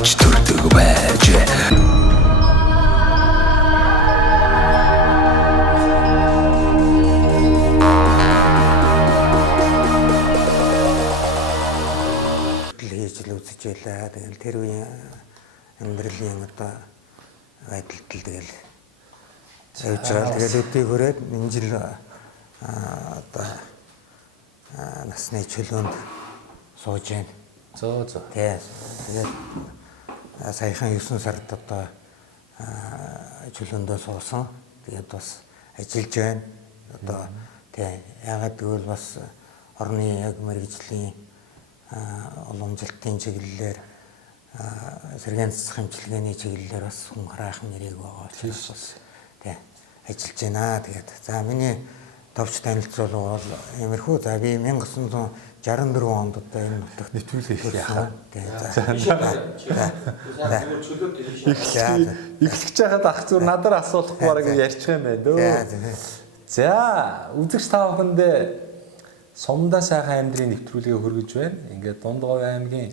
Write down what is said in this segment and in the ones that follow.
Авч төрдөг байж хийж л үзэж байлаа. Тэгэл тэр үеийн амьдралын одоо байдалд тэгэл явж байгаа. Тэгэл өдий хүрээд энэ жил одоо насны чөлөөнд сууж байна. Зөө. Тэгээд саяхан 9 сард одоо чөлөөндөө суусан. Тэгээд бас ажиллаж байна. Одоо ягаад гэвэл бас орны яг мэргэжлийн уламжлалтын чиглэлээр сэргээн засах хэмжлэгээний чиглэлээр бас хүн хараахан нэрийг байгаа. Бас ажиллаж байна. Тэгээд за миний товч танилцуулга бол иймэрхүү. За би 1964 онд одоо энэ нутагт нэвтрүүлэх яхаа. Эхлэж байгаад ах зүр надаар асуулахгүй бараг ярьчих юм байна дөө. За үзэгч та бүхэндээ Сумдаа сайхан амьдрын нэвтрүүлгээ хөргөж байна. Ингээд Дундгов аймгийн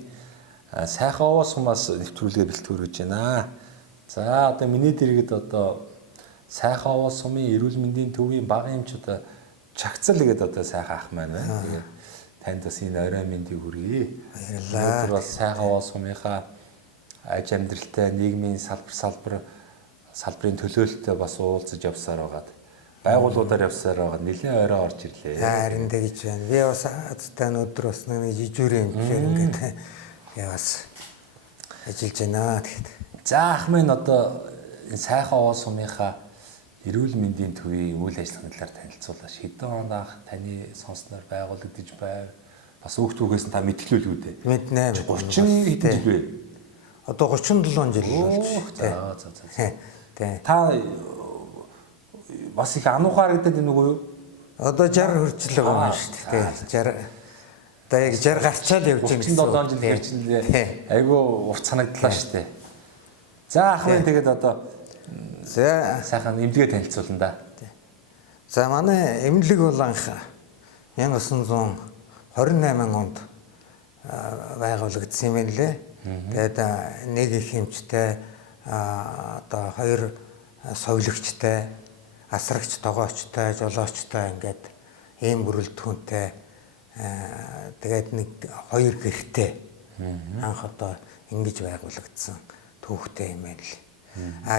сайхан овоо сумаас нэвтрүүлгээ бэлтгэж байна. За одоо миний дэргэд одоо сайхан овоо сумын эрүүл мэндийн төвийн бага эмчүүд чагцал гэдэг одоо сайхан ах маань байна. Тэгээд танд бас энэ орой мэндийг хүргэе. Баярлалаа. Тэр бас сайхан овоо сумынхаа аж амьдралтай нийгмийн салбарын төлөөлөлтөд бас уулзаж явсаар байгаад байгууллагуудаар явсаар байгаа нэлээд орой орж ирлээ. Харин дээ гэж байна. Би бас азтай өдөр бас нэг жижүүрийн хэмжээр ингээд бас ажиллаж байна. Тэгэхэд. За ах минь одоо энэ сайхан овоо сумынхаа эрүүл мэндийн төвийн үйл ажиллагааны талаар танилцуулаач. Хэдэн онд анх таны сонсноор байгуулагдаж байв? Бас өөхтгөөс нь та мэдгэлгүй дээ. Мэднэ. 30 хэдэн жил вэ? Одоо 37 жил болж. За. Та бас их ануухаар гэдэг юм уу юу? Одоо 60 хүрчил байгаа юм шүү дээ. 60. Одоо яг 60 гарчаал явж байгаа гэсэн. 37 жил хэрчилээ. Айгу урт санагдлаа шүү дээ. За ах минь тэгээд одоо за сайхан эмнэлгээ танилцуулна да. За манай эмнэлэг бол анх 1928 онд байгуулагдсан юм байна лээ. Тэгээд нэг их эмчтэй одоо хоёр совилогчтой, асрагч тогоочтой, жолоочтой ингээд ийм бүрэлдэхүүнтэй тэгээд нэг хоёр гэртэй анх одоо ингэж байгуулагдсан түүхтэй юм байна л.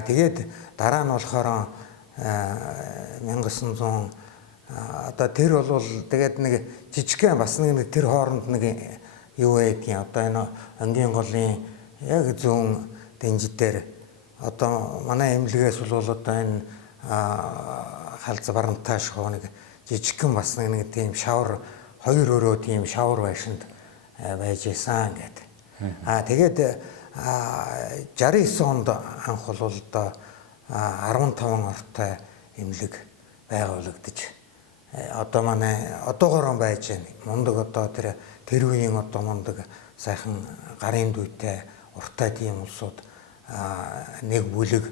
Тэгээд дараа нь болохоор 1900 одоо тэр бол тэгээд нэг жижигхэн бас нэг тэр хооронд нэг юу байдгийг одоо энэ ангийн голын яг зүүн дэнжид дээр одоо манай эмнэлгээс бол одоо энэ халз барамтаа шоу нэг жижигхэн бас нэг тийм шавар хоёр өрөө тийм шавар байшинд байж исэн гэдэг. Тэгээд 69 онд анх бол одоо 15 ортой эмнэлэг байгуулагдаж одоо манай одоогоор байж байна. Мундаг одоо тэр үеийн одоо мундаг сайхан гарын дүйтэй уртай тийм улсууд нэг бүлэг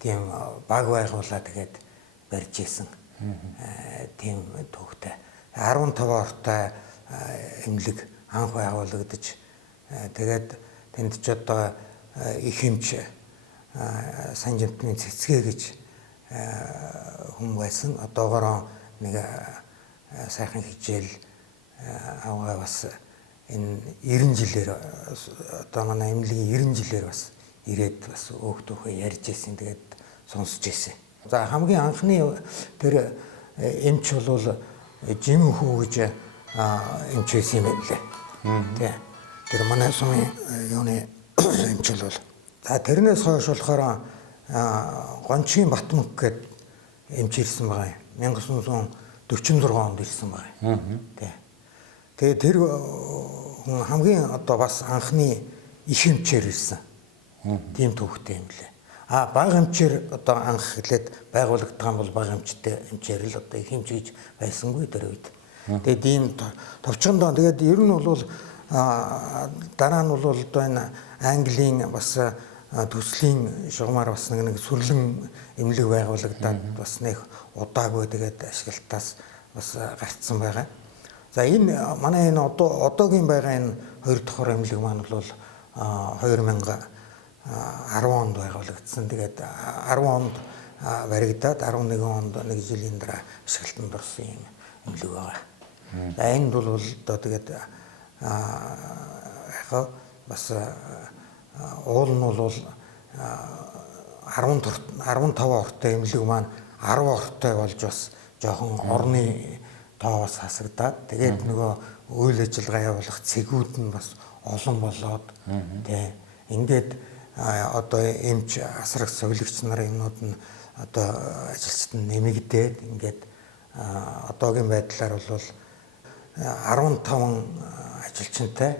тийм баг байгуулаад тэгээд барьж исэн. Тийм төвхтэй 15 ортой эмнэлэг анх байгуулагдаж тэгээд тэнд ч одоо их хэмж санжимтны цэцгээ гэж хүн байсан. Одоогоор нэг сайхан хичээл аваа бас энэ 90 жилээр одоо манай эмнэлгийн 90 жилээр бас ирээд бас өөхтөөхөө ярьж ирсэн. Тэгээд сонсож ирсэн. За хамгийн анхны тэр эмч бол Жимхүү гэж эмч байсан юм байлээ. Тэр манай сумын юуны эмч бол за тэрнээс хойш болохоор Гончгийн Батмөнх гэдэг эмч ирсэн байгаа юм. 1946 онд ирсэн байгаа юм. Тэгээ тэр хүн хамгийн одоо бас анхны их эмчээр ирсэн. Тийм төвхтэй юм лээ. Бага эмчээр одоо анх эхлээд байгуулагдсан бол бага эмчтэй эмчээр л одоо их эмч гэж байсангүй тэр үед. Тэгээд ийм товчхон доо тэгээд ер нь бол дараа нь бол одоо энэ Английн бас төслийн шугамар бас нэг сүрлэн эмнэлэг байгуулагдаад бас нэг удаагүй тэгээд ашиглалтаас бас гарцсан байгаа. За энэ манай энэ одоогийн байгаа энэ хоёр дахь эмнэлэг маань бол 2000 10 онд байгуулагдсан. Тэгээд 10 онд баригдаад 11 онд нэг жилийн дараа ашиглалтанд орсон юм имлэг байгаа. Энд бол одоо тэгээд яг бас уул нь бол 15 ортой имлэг маань 10 ортой болж бас жоохон орны тоос хасагдаад тэгээд нөгөө үйл ажиллагаа явуулах цэгүүд нь бас олон болоод тий ингээд одоо эмч асрах совилогч нарын юмнууд нь одоо ажилчид нь нэмэгдээд ингээд одоогийн байдлаар бол 15 ажилчинтай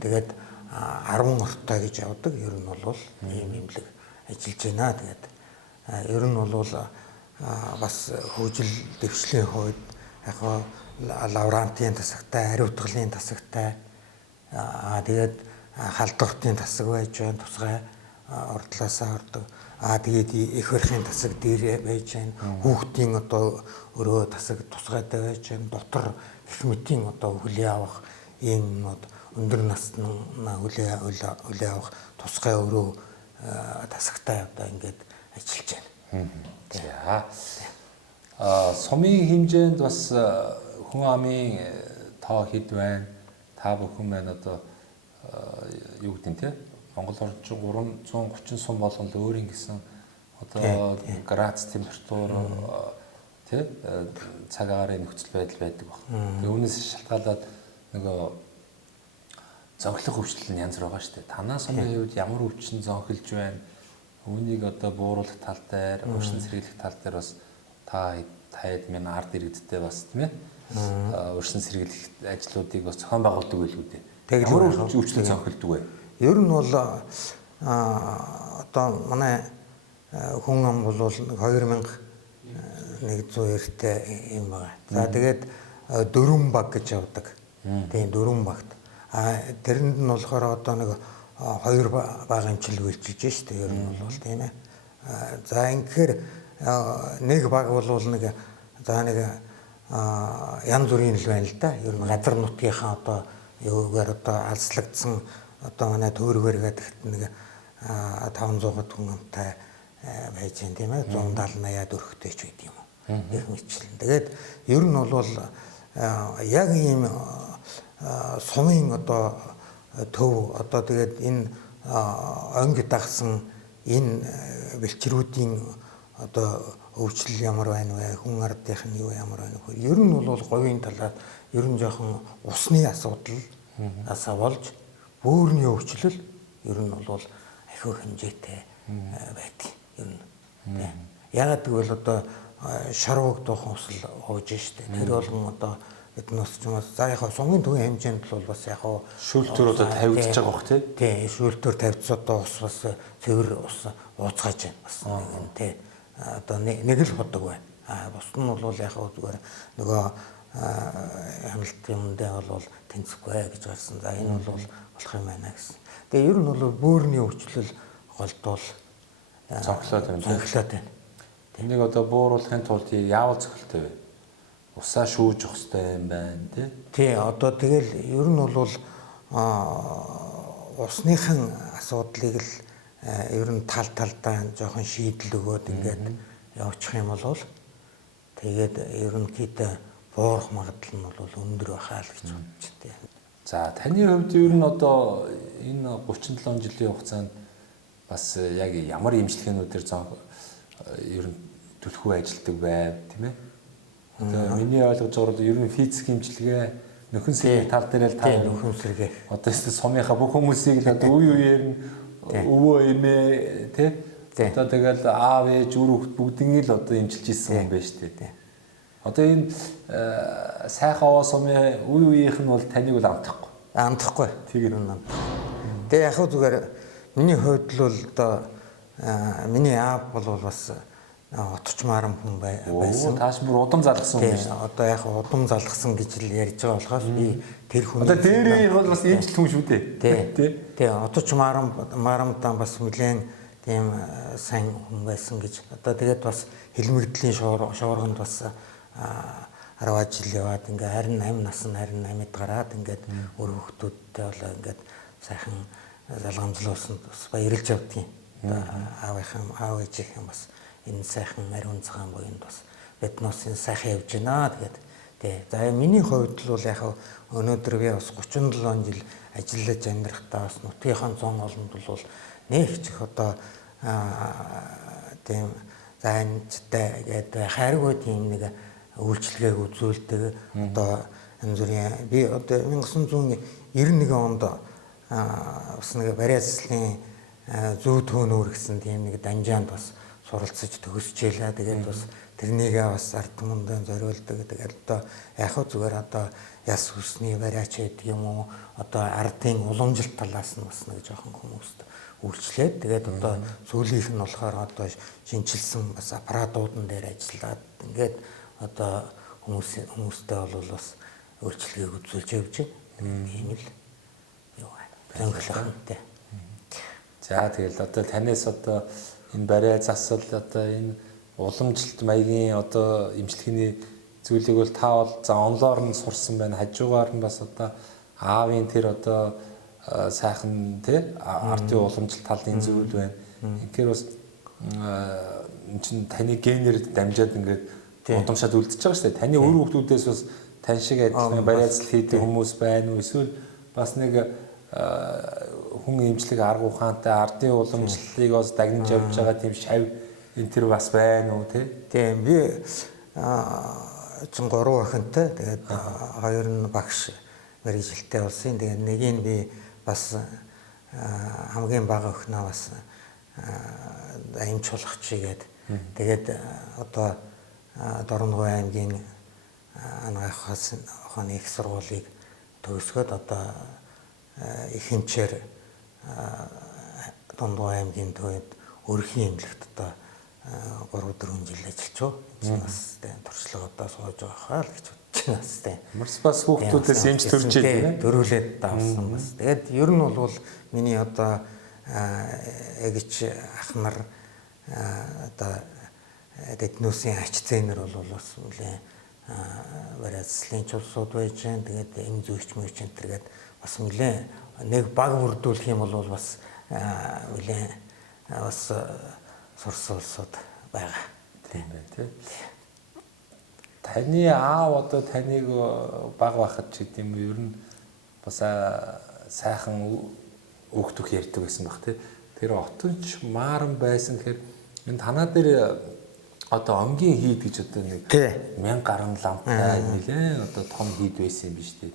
тэгээд 10 ортой гэж явдаг. Ер нь бол ийм имлэг ажиллаж байна. Тэгээд ер нь бол бас хөгжил дэвшлийн хувьд яг лаврантын тасагтай, ариутгалын тасагтай тэгээд халдвартын тасаг байж байна, тусгай ордлоосаа ордог. Тэгээд их барихын тасаг дээр байж байна. Хүүхдийн одоо өрөө тасаг тусгайтай байж байна. Дотор их мэтийн одоо хүлээ авах ийм өндөр насны хүлээ авах тусгай өрөө тасагтай одоо ингээд ажиллаж байна. За. Сумын хэмжээнд бас хүн амын тоо хэд байна? Та бүхэн байна одоо юу гэдэг нь те Монгол орчин 330 сум болгон л өөрийн гэсэн одоо градус температур те цаг агаарын нөхцөл байдал байдаг баг. Тэгээ үүнээс шалтгаалаад нөгөө зонхлох өвчлөл нь янз бүр байгаа шүү дээ. Танаа сумын хувьд ямар өвчин зонхилж байна? Үүнийг одоо бууруулах тал дээр, урьдчилан сэргийлэх тал дээр бас таад минь ард иргэдтэй бас тийм ээ. Урьдчилан сэргийлэх ажлуудыг бас зохион байгуулдаг байлгүй дээ. Ямар өвчлөл зонхилдог вэ? Ер нь бол одоо манай хүн ам бол 2100-тэй юм байгаа. За тэгээд дөрвөн баг гэж явдаг. Тийм дөрвөн багт. Тэрэнд нь болохоор одоо нэг 2 баг имчилэг үйлчилж шүү дээ. Ер нь бол тийм ээ. За ингэхээр нэг баг бол нэг янз бүрийн л байна л да. Ер нь газар нутгийнхаа одоо юугаар одоо алслагдсан одоо манай төөргөр гэдэг нэг 500 хүн амтай байж байна тийм ээ. 170-80 өрхтэй ч байд юм уу. Их мэтлэн. Тэгээд ер нь бол яг ийм сумын одоо төв одоо тэгээд энэ онг дагсан энэ бэлчрүүдийн одоо өвчлөл ямар байна вэ? Хүн ардынх нь юу ямар байна вэ? Ер нь бол говийн талаар ер нь жоохон усны асуудал асаа болж бөөрийн өвчлөл ер нь бол ахиу хэмжээтэй байдаг. Ер нь. Ягаад гэвэл одоо шарваг дуухан усл ууж штэ. Тэр болгон одоо эднээс ч юм уу за яг сумын төвийн хэмжээнд бол бас яг шүүлтүр одоо тавигдчихж байгаа бох тий. Тий, шүүлтүр тавьцсан одоо ус бас цэвэр ус ууцгааж байна. Бас нэг тий. Одоо нэг л бодог байна. Бус нь бол яг зүгээр нөгөө хамлт юмдээ бол тэнцэхгүй гэж гарсан. За энэ бол болох юм байна гэсэн. Тэгээ ер нь бол бөөрийн өвчлөл голдвол цонхлоод байна. Цонхлоод байна. Тэнийг одоо бууруулахын тулд яавал цохилтой вэ? Усаа шүүж явах хэрэгтэй юм байна тий. Тий, одоо тэгэл ер нь бол усныхан асуудлыг л ер нь талдаа жоохон шийдэл өгөөд ингээд явуучих юм бол тэгээд ерөнхийдөө буурах магадлал нь бол өндөр байхаа л гэж бодож байна. За таны хувьд ер нь одоо энэ 37 жилийн хугацаанд бас яг ямар эмчилгээнүүдээр ер нь түлхүү ажилтдаг байв тийм ээ. Одоо миний ойлгож байгаагаар ер нь физик эмчилгээ нөхөн сэргийн тал дээр л та нөхөн сэргээ. Одоо сумынхаа бүх хүмүүсийг л одоо үе үеэр нь өвөө эмээ тий. Одоо тэгэл аав ээж үр хүүхд бүгднийг л одоо эмчилж ирсэн юм байна шүү дээ. Одоо энэ сайхан овоо сумын үе үеийнх нь бол таныг бол амтахгүй. Амтахгүй. Тэгээд үнэн. Тэгээ яг зүгээр миний хувьд л одоо миний аав бол бас отчмаар хүн байсан. Тааш бүр удам залгсан хүн шүү. Одоо яг удам залгсан гэж л ярьж байгаа болохоос би тэр хүн. Одоо дээрээ бол бас эмчилт хүн шүү дээ. Тий. Отчмаарамтаа бас мүлэн тийм сайн хүн байсан гэж. Одоо тэгээд бас хэлмэгдлийн шуурганд бас 10 жил яваад ингээ 28 нас нь 28-д гараад ингээд өр хүүхдүүдтэй болоо ингээд сайхан залгамжлуулсанд бас баярлж явдгийн. Аав ээжийнхэн бас энэ сайхан ариун цагаан буйнд бас биднээс энэ сайхан явж байна. Тэгээд тий. За миний хувьд л бол яг өнөөдөр би бас 37 жил ажиллаж амьдрахтаа бас нутгийнхаа зон олонд бол нэг ч их одоо тийм заанчтай гэдэг хайргүй тийм нэг үйлчлэгээг үзүүлдэг. Одоо энэ зүрийн би одоо 1991 онд бас нэг бариаслын зөв төөнөөр гэсэн тийм нэг дамжаанд бас суралцаж төгсчихлээ. Тэгээд бас тэрнийгээ бас ард түмэндээ зориулдаг. Тэгээд одоо яг зүгээр одоо яс хүсний бариач гэдэг юм уу одоо ардын уламжилт талаас нь бас нэг жоохон хүмүүст үйлчлээд тэгээд одоо сүүлийнх нь болохоор одоо шинчилсэн бас аппаратуудын дээр ажиллаад ингээд одоо хүмүүстэй бол бас үйлчлэгийг үзүүлж явж байна. Тийм л юу байна. Тэнхлэнтэй. За тэгэл одоо танаас одоо энэ барай засал одоо энэ уламжилт маягийн одоо эмчилгээний зүйлийг бол та бол за онлоор нь сурсан байна. Хажуугаар нь бас одоо аавын тэр одоо сайхан тий ардын уламжлалт талын зүйл байна. Тэгэхээр бас эн чин таны генээр дамжаад ингээд удамшаад үлдчихэж байгаа шүү дээ. Таны өр хүүхдүүдээс бас тань шиг адилхан бариацлал хийдэг хүмүүс байна уу? Эсвэл бас нэг хүн эмчлэг арга ухаантай ардын уламжлалыг бас дагнаж явж байгаа тийм шав энэ тэр бас байна уу тий? Тийм би 3 охинтой. Тэгээд хоёр нь багш мэргэжилтэй болсон. Тэгээд нэг нь би бас хамгийн бага охиноо бас аимчуулах чигээд тэгээд одоо Дорногов аймгийн анагаахаас ухааны их сургуулийг төгсгөөд одоо их хэмжээр Дорногов аймгийн төвд өрхийн эмнэлэгт одоо 3-4 жил ажиллаж байна. Бас туршлага одоо сууж байгаа хаа л гэж бодож байна бас тийм. Бас хүүхдүүдээс эмч төрж ийлээ. Дөрвөлээд давсан бас. Тэгээд ер нь бол миний одоо эгч ах нар одоо дэднүүсийн ач зээнэр бол бас нэлээ бариацлын чулсууд байж байна. Тэгээд эм зүйч мөч энэ төргээд бас нэлээ нэг баг бүрдүүлэх юм бол бас нэлээ бас сурсуулсууд байгаа. Тийм байна тий. Таны аав одоо таныг баг байхад ч гэдэм үү ер нь бас сайхан өгтөх ярьдаг байсан баг тий. Тэр отонч мааран байсан гэхээр энэ танаа дээр одоо онгийн хийд гэж одоо нэг 1000 гаруй ламптай нэлээ одоо том хийд байсан юм биш тий.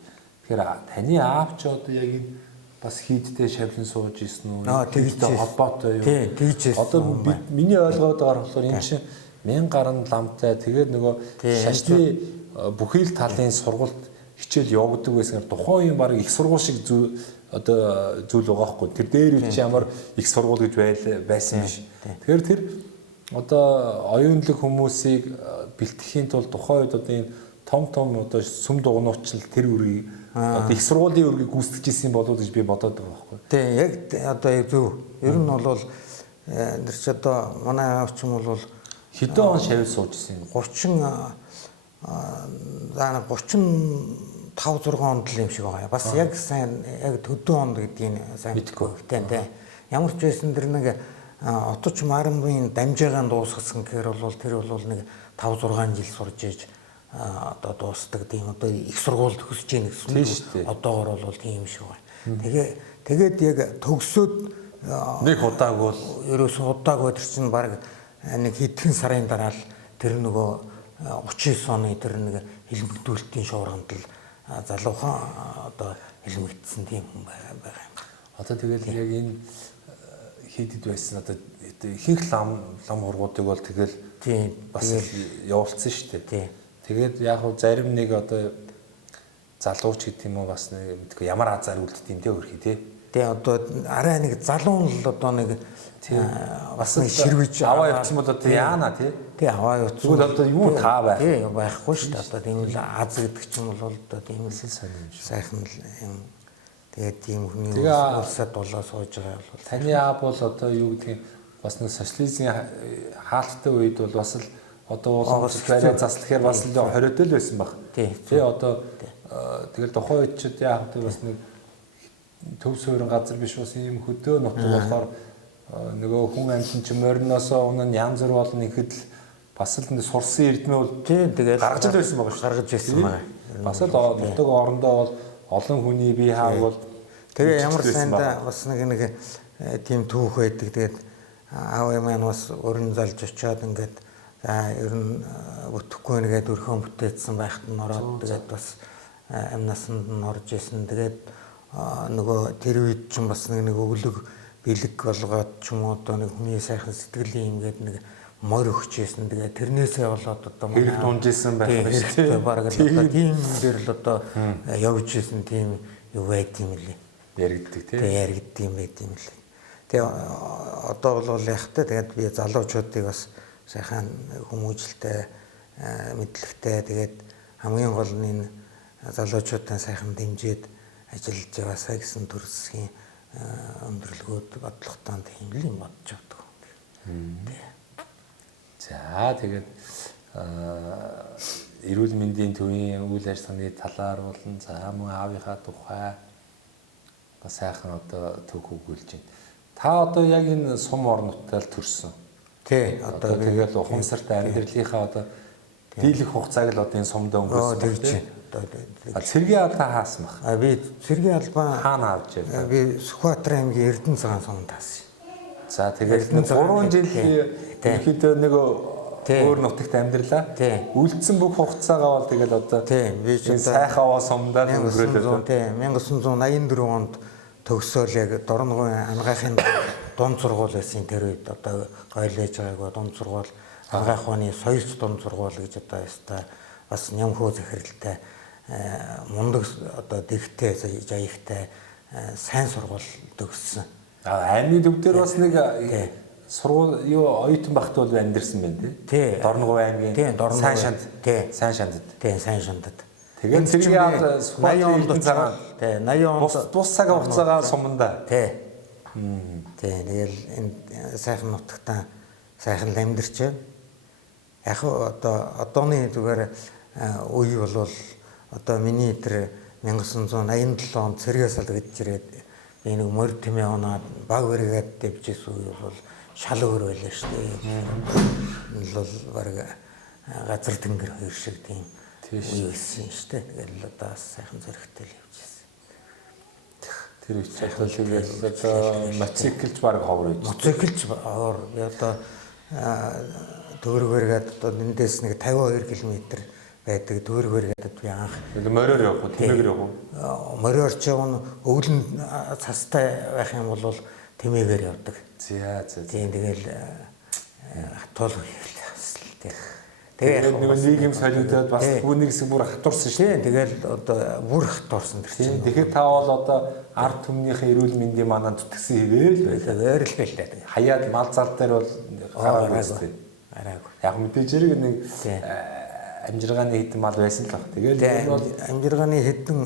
Тэгэхээр таны аав ч одоо яг энэ бас хийдтэй шавлан сууж исэн үү? Тэгтэй холбоотой юу? Тий, тэгж исэн. Одоо миний ойлгоод байгаа болохоор энэ чинь 1000 гаруй ламптай тэгээд нөгөө шашны бүхий л талын сургалт хичээл явагддаг байсан. Тухайн үеийн баг их сургууль шиг одоо зүйл байгаа хгүй. Тэр дээр үуч ямар их сургууль гэж байсан биш. Тэгэхээр тэр одоо оюунлаг хүмүүсийг бэлтгэхийн тулд тухайн үед одоо энэ том одоо сүм дугнуучл тэр үрийг одоо их сургуулийн үргийг гүйцэтгэж исэн болов уу гэж би бодоод байгаа байхгүй. Тий, яг одоо зөв. Ер нь бол тэр ч одоо манай аав ч юм бол хэдэн он шавь сууж исэн юм? 35 6 онд л юм шиг байгаа. Бас яг сайн яг төдөө онд гэдгийг сайн мэдгүй тий. Ямар ч байсан тэр нэг оточ марамбын дамжаагаан дуусгасан гэхээр бол тэр бол нэг 5 6 жил сурж иж одоо дуустдаг тийм одоо их сургуульд хөсөж ийн гэсэн. Одоогор бол тийм шиг байна. Тэгээд яг төгсөөд нэг удааг бол ерөөсөө удааг өдр чинь баг нэг хэдхэн сарын дараа л тэр нөгөө 39 оны тэр нэг хэлмэгдүүлэлтийн шуурганд л залуухан одоо хэлмэгдсэн тийм хүн байгаа юм. Одоо тэгэл яг энэ хийдэд байсан одоо ихэнх лам ургуудыг бол тэгэл бас явуулсан шүү дээ. Тэгээд яг хөө зарим нэг одоо залууч гэдэг юм уу бас нэг мэдгүй ямар азар үлддэг юм дээ хөрхий тий. Тэгээ одоо арай нэг залуун л одоо нэг бас нэг ширвэж аваа явуулсан бол одоо яана тий. Тий аваа явуулсан. Зүгээр одоо юу таа байх. Тий байхгүй шүү дээ. Одоо тийм л аз гэдэг ч юм бол одоо тийм л сайхан л юм. Тэгээд тийм хүний улсад болоо сууж байгаа бол таны аав бол одоо юу гэдгийг бас нэг социализмын хаалттай үед бол бас л одоо уламжлалт барай заслахаар бас л хориодол байсан баг. Тий одоо тэгэл тухайн үед ч яг тэр бас нэг төв суурин газар биш бас ийм хөдөө нутаг болохоор нөгөө хүн амьтан ч морinoосоо өмнө янз бүр болно ихэд л бас л энэ сурсан эрдмээ бол тийм тэгээд гаргаж л байсан байгаа шүү. Гаргаж байсан байгаа. Бас л нутаг орондоо бол олон хүний бие хааг бол тэгээ ямар сайндаа бас нэг тийм түүх байдаг. Тэгээд аав маань бас өрн залж очиод ингээд ер нь бүтэхгүй нэгээд өрхөн бүтээсэн байхад нь ороод тэгээд бас амнасанд нь орж исэн. Тэгээд нөгөө тэр үед ч бас нэг өглөг бэлэг болгоод ч юм уу одоо нэг хүний сайхан сэтгэлийн юм гээд нэг морь өгчээсэн. Тэгээд тэрнээсээ болоод одоо хэрэг дунжсэн байх биш тийм баг л одоо тийм дээр л одоо явж исэн тийм юу байт юм лээ. яригддаг тийм. Тэгээд яригддаг юм байт юм лээ. Тэгээ одоо бол яхтай тэгээд би залуучуудыг бас сайхан хүмүүжлтэй мэдлэгтэй тэгээд хамгийн гол нь энэ залуучуудаа сайхан дэмжиж ажиллаж байгаасаа гэсэн төрөлсгийн өндөрлгөөд бодлоготой тийм л юм бодож байгаа. За тэгээд эрүүл мэндийн төвийн үйл ажиллагааны талаар болон за мөн аавынхаа тухай бас сайхан одоо төг өгүүлж байна. Та одоо яг энэ сум орон нутгаар төрсөн. Тий, одоо тэгээд ухамсартай амьдралынхаа одоо дийлэх хугацааг л одоо энэ сумд өнгөрсөн тийм. Цэргийн албаа хаасан баг. Би цэргийн албаа хаана авч яваа? Би Сүхбаатар аймгийн Эрдэнэ цагаан сумд хаасан. За тэгээд 3 жил ерөөхдөө нэг өөр нутагт амьдралаа. Үлдсэн бүх хугацаагаа бол тэгээд одоо би ч сайхан аваа сумдаа өнгөрөөлөө. 1984 онд төгсөөл яг Дорногын ангаахын дунд сургууль байсан тэр үед одоо гойлээж байгааг дунд сургууль ангаах ухааны соёлч дунд сургууль гэж одоо яста бас нямхуу захиралтай мундаг одоо дэгтэй жаягтай сайн сургууль төгссөн. Аймгийн төв дээр бас нэг сургууль юу оюутан багт бол амьдэрсэн байна тий. Дорногов аймгийн сайн шанд. Сайн шандад. Сайн шандад. Тэгээд цэргийн албаа 80 онд цагаан. 80 онд бус цаг хугацаагаа суманда. Тэгэл энэ сайхан нутагтаа сайхан амьдарч байна. Яг одооны зүгээр үе бол одоо миний тэр 1987 онд цэргээ салгаж ирээд би нэг морь тэмээ унаад баг өргээд дэвжсэн үе бол шал өөр байлаа шүү дээ. Энэ бол баг газар тэнгэр хоёр шиг тийм үе байсан шүү дээ. Тэгэл одоо сайхан зөрөгтэй л явж байсан. Тэр үеч одоо тэгээд одоо мотоциклж баг ховор үйж. Мотоциклж ховор одоо төгрөгөөргээд одоо эндээс нэг 52 км байдаг төгрөгөөргээд би анх мориор явах уу тэмээгээр явах уу? Мориор ч явна өвлөн цастай байх юм бол тэмээгээр явдаг. Тийм тэгэл хатуул үйл явсал тийм. Тэгээд нэг нийгэм солиудаад бас түүний хэсэг бүр хатуурсан шүү дээ. Тэгэл одоо бүр хатуурсан тэр чинь. Тэгэхээр та бол одоо ард түмнийхээ эрүүл мэндийн манаа зүтгэсэн хэвэл өөр л байлаа. Хаяад мал зал дээр бол гараагүй. Яг мэдээж хэрэг нэг амжиргааны хэдэн мал байсан л баг. Тэгээд бол амжиргааны хэдэн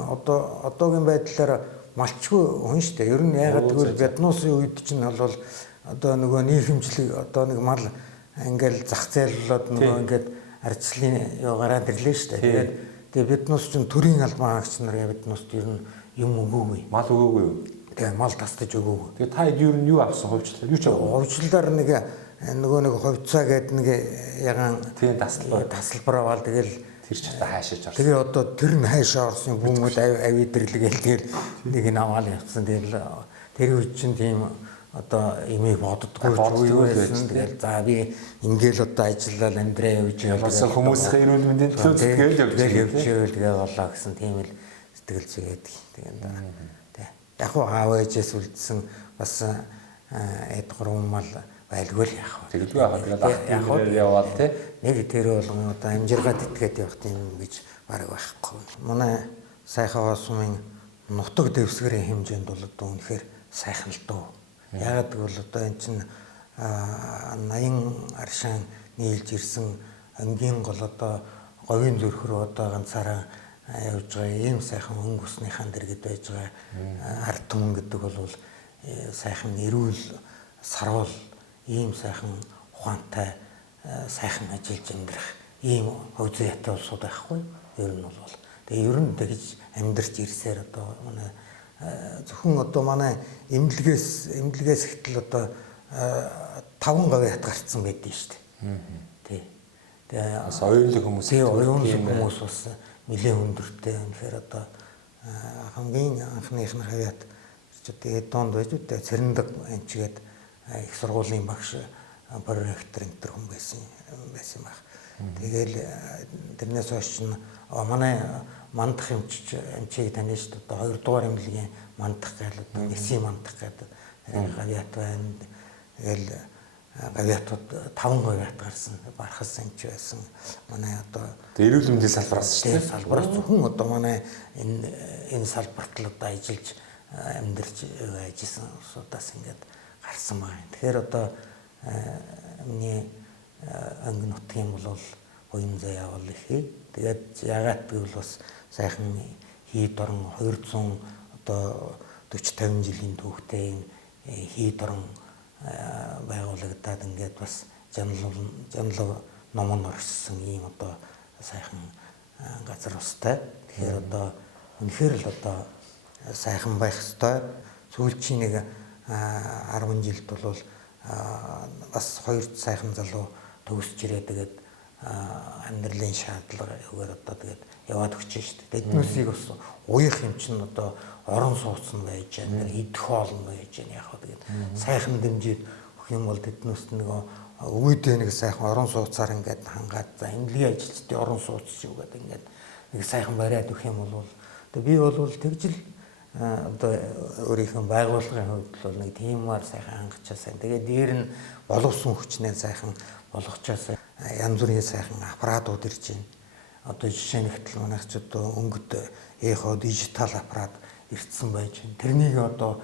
одоогийн байдлаар малчгүй хүн шүү дээ. Ер нь ягаад гэвэл Бяднуусын үед чинь бол одоо нөгөө нийгэмжлэг одоо нэг мал ингээл зах зээллоод нөгөө ингээд арчлын юу гараад ирлээ шүү дээ. Тэгээд Бяднуус чинь төрийн албан хаагч нар Бяднууст ер нь юм өгөөгүй. Мал өгөөгүй юу? Тэгээд мал тастаж өгөөгүй. Тэгээд та ер нь юу авсан хувьчлал? Юу ч авахгүй. Хувьчлалаар нэг нөгөө нэг хувьцаа гэдэг нэг ягаан тийм тасалбар аваад тэгэл тэр ч одоо хаашаач орсон. Тэгээ одоо тэр нь хаашаа орсон хүмүүд авидэрлэгээл тэгэл нэг нь аваад явсан. Тэгэл тэр үед чинь тийм одоо имийг боддггүй юу байсан. Тэгэл за би ингээл одоо ажиллаад амьдраа явж явсан хүмүүсийн эрүүл мэндийн төлөө сэтгэл явж тэгээ болоо гэсэн тийм л сэтгэл зүйгээд. Тэгээд яг хуу аав ээжээс үлдсэн бас эд гурван мал байлгүй л яах вэ? Тэгэлгүй яах вэ? Тэгээд яваад тий. Нэг тэр болгон одоо амжиргаад итгээд явах юм гэж бараг байхгүй. Манай сайхан сумын нутаг дэвсгэрийн хэмжээнд бол одоо үнэхээр сайхан л дөө. Яагаад гэвэл одоо эн чинь 80 аршин нийлж ирсэн ангийн гол одоо говийн зүрх рүү одоо ганцаараа явж байгаа ийм сайхан өнгө усныхаа дэргэд байж байгаа ард түмэн гэдэг бол сайхан эрүүл сарвал ийм сайхан ухаантай сайхан ажиллаж амьдрах ийм хөвзөө ятаа улсууд байхгүй ер нь бол тэгээ ер нь тэгж амьдарч ирсээр одоо манай зөвхөн одоо манай эмнэлгээс ихтэл одоо 5% ятгарцсан байдгийг шүү дээ. Тий. Тэгээ бас оюунлаг хүмүүс хүмүүс бас нэлээд өндөртэй. Үнэхээр одоо хамгийн анхных нь хавьяат тэгээд донд байж үтэй цэрэндэг анчигээд их сургуулийн багш проректор энэ төр хүн байсан юм байна. Тэгээл тэрнээс хойш нь манай мандах эмчийг таних шүү дээ. Одоо 2 дугаар эмнэлгийн мандах гэл одоо нэсийн мандах гэдэг гавьяат байна. Тэгэл гавьяатууд 5% ятгарсан бархас эмч байсан. Манай одоо эрүүл мэндийн салбараас шүү дээ. Салбараас зөвхөн одоо манай энэ салбарт л одоо ажиллаж амьдарч ажилласан усудаас ингээд гарсан байна. Тэгэхээр одоо миний анги нутгийн бол буян заяа бол их. Тэгээд ягаад гэвэл бас сайхан хийд орон 200 одоо 40-50 жилийн түүхтэй энэ хийд орон байгуулагдаад ингээд бас жанал номон орсон ийм одоо сайхан газар устай. Тэгэхээр одоо үнэхээр л одоо сайхан байх ёстой. Сүүлчийн нэг 10 жилд бол бас 2 сайхан залуу төгсөж ирээ. Тэгээд амьдралын шаардлага өгөр одоо тэгээд яваад өгч шүү дээ. Тэднүүсийг бас уяах юм чинь одоо орон сууцсан байж байна. Идэх хоолн байж байна. Яг тэгээд сайхан дэмжиж өгөх юм бол тэднүүс нөгөө үүдээ нэг сайхан орон сууцаар ингээд хангаад за эмнэлгийн ажилчдын орон сууц шүү гэдэг ингээд нэг сайхан бариад өгөх юм бол би бол тэгжил одоо өөрийнхөө байгууллагын хувьд бол нэг тиймээр сайхан хангачаасан. Тэгээд дээр нь боловсон хүчнээ сайхан болгочаасан. Янз бүрийн сайхан аппаратууд ирж байна. Одоо жишээ нь ихтэл манайх ч одоо өнгөд эхо дижитал аппарат ирсэн байж байна. Тэрнийг одоо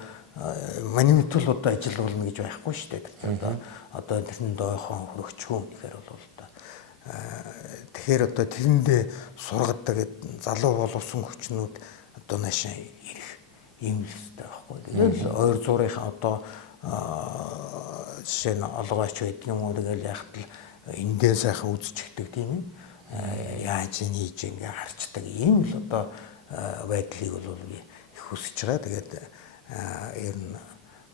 манипул одоо ажиллуулна гэж байхгүй шүү дээ. Одоо тэрний доохон хөрөгчгүй гэхээр бол одоо тэгэхээр одоо тэрэндээ сургадаг залуу боловсон хүчнүүд одоо наашаа ирэх юм л өстэй байхгүй. Тэгээд ойр зуурынхаа одоо жишээ нь олгооч байдаг юм уу тэгэл яхад эндээ сайхан үзчихдэг тийм ээ. Яаж хийж ингээ харцдаг ийм л одоо байдлыг бол би их хүсэж байгаа. Тэгээд ер нь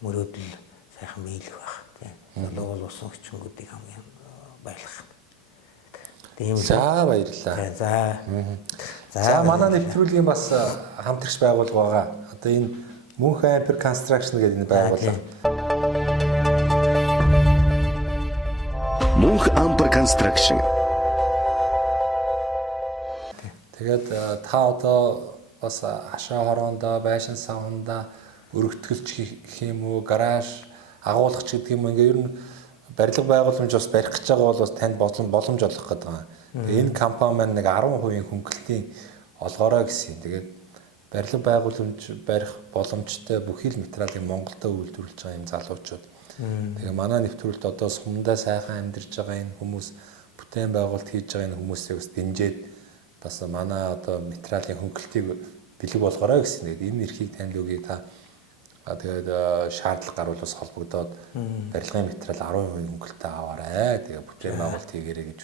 мөрөөдөл сайхан биелэх байх тийм. Залуу боловсон хүчнүүдийг хамгийн байлгах. Тийм л. За баярлалаа. За манай нэвтрүүлгийн бас хамтрагч байгуулга байгаа. Одоо энэ Мөнх Ампер Construction гэдэг энэ байгууллага. Мөнх Ампер Construction. Тэгээд та одоо бас хашаа хороондоо, байшин савнда өргөтгөлч гэх юм уу, гараж агуулгач гэдэг юм уу ингээ ер нь барилга байгууламж бас барих гэж байгаа бол бас танд боломж олох гэдэг байгаа. Тэгээ энэ компани маань нэг 10% хөнгөлтийн олгоорой гэсэн. Тэгээд барилга байгууламж барих боломжтой бүхий л материалыг Монголдо үйлдвэрлэж байгаа юм залуучууд. Тэгээ манай нэвтрүүлэлт одоо сумдаа сайхан амьдарч байгаа энэ хүмүүс, бүтээн байгуулалт хийж байгаа энэ хүмүүсийг бас дэмжиж бас манай одоо материалын хөнгөлтийг бэлэг болгоорой гэсэн. Тэгээд энэ эрхийг танд өгье та. Тэгээд шаардлага гарвал бас холбогдоод барилгын материал 10% хөнгөлтөд аваарай. Тэгээд бүтээн байгуулалт хийгээрэй гэж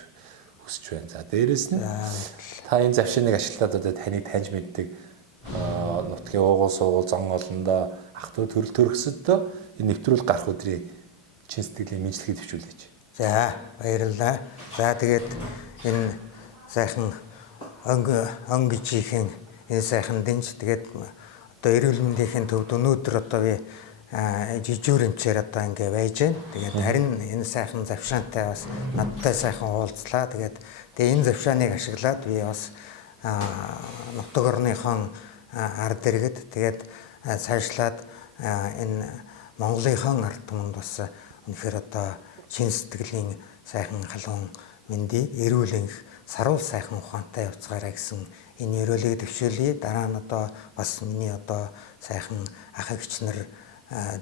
хүсэж байна. За дээрэс нь та энэ завшиныг ашиглаад одоо таныг таньж мэддэг нутгийн уугуул суугуул зон олондоо ах トゥ төрөл төрөсөдөө энэ нэвтрүүлэг гарах өдрийн чин сэтгэлийн мэдлэгийг төвчүүлээч. За баярлалаа. За тэгээд энэ сайхан онгижийн энэ сайхан дэнж тэгээд одоо эрүүл мэндийн төвд өнөөдөр одоо би жижүүр эмчээр одоо ингээ байж байна. Тэгээд харин энэ сайхан завшаантай бас надтай сайхан уулзлаа. Тэгээд энэ завшааныг ашиглаад би бас нутаг орныхон ард иргэд тэгээд цаашлаад энэ Монголынхон ард түмэнд бас үнэхээр одоо чин сэтгэлийн сайхан халуун мэндийг эрүүлэн саруул сайхан ухаантай явцгаарай гэсэн энэ өрөөлийг төвшүүлье. Дараа нь одоо бас миний одоо сайхан ах эгч нар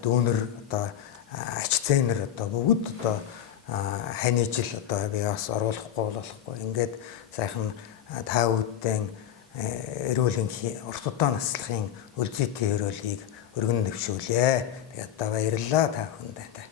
дүүнэр одоо ач зээнэр одоо бүгд одоо хань ижил одоо би бас оруулахгүй болохгүй. Ингээд сайхан та бүдэн эрүүлийн урт удаан наслахын үлзийтэй өрөөлийг өргөн төвшүүлье. Тэгээд одоо баярлалаа та бүхэндээ.